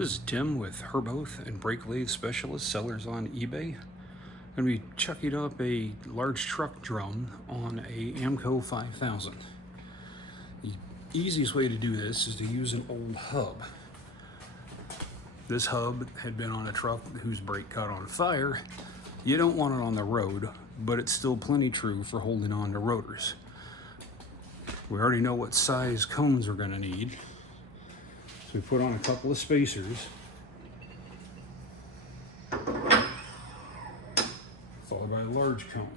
This is Tim with Herboth and Brake Lathe Specialist, sellers on eBay. I'm going to be chucking up a large truck drum on a Ammco 5000. The easiest way to do this is to use an old hub. This hub had been on a truck whose brake caught on fire. You don't want it on the road, but it's still plenty true for holding on to rotors. We already know what size cones we're going to need. So we put on a couple of spacers, followed by a large cone.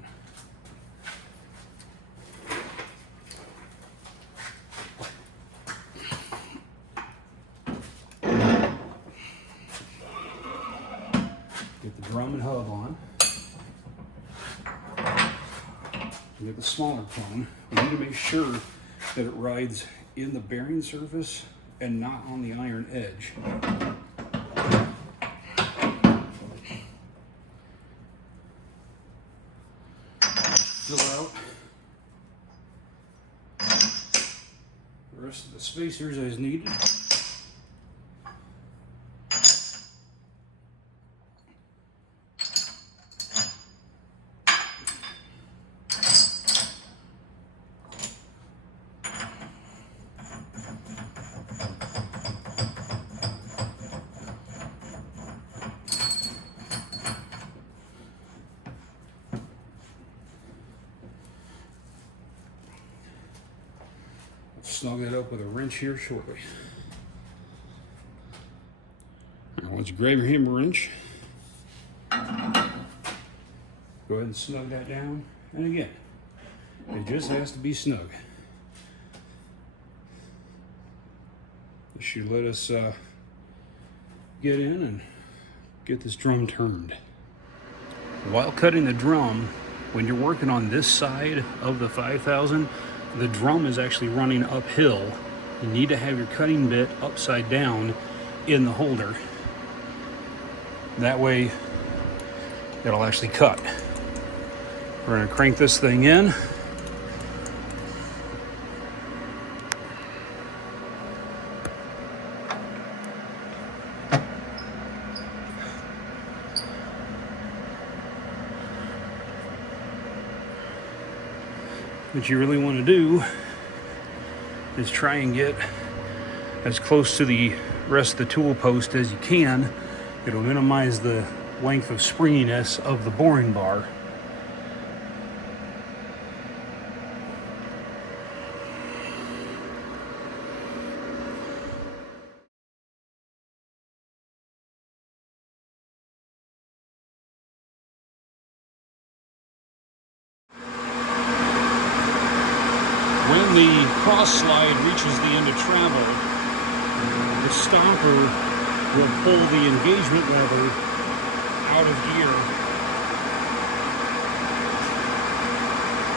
Get the drum and hub on. Get the smaller cone. We need to make sure that it rides in the bearing surface and not on the iron edge. Fill out the rest of the spacers as needed. Snug that up with a wrench here shortly. Now, once you grab your hammer wrench, go ahead and snug that down. And again, it just has to be snug. This should let us get in and get this drum turned. While cutting the drum, when you're working on this side of the 5000, the drum is actually running uphill. You need to have your cutting bit upside down in the holder. That way it'll actually cut. We're going to crank this thing in. What you really want to do is try and get as close to the rest of the tool post as you can. It'll minimize the length of springiness of the boring bar. When the cross slide reaches the end of travel, the stopper will pull the engagement lever out of gear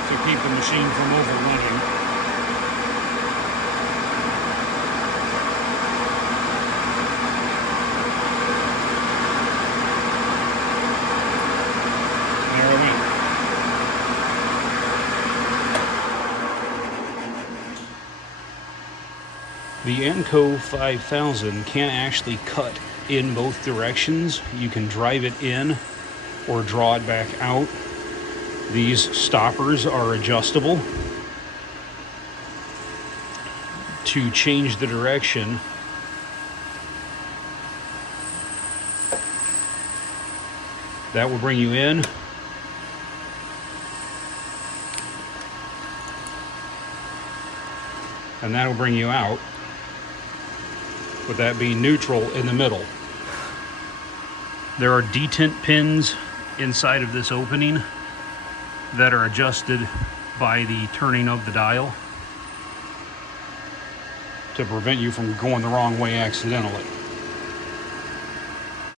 to keep the machine from overrunning. The Ammco 5000 can actually cut in both directions. You can drive it in or draw it back out. These stoppers are adjustable. To change the direction, that will bring you in. And that'll bring you out, with that being neutral in the middle. There are detent pins inside of this opening that are adjusted by the turning of the dial to prevent you from going the wrong way accidentally.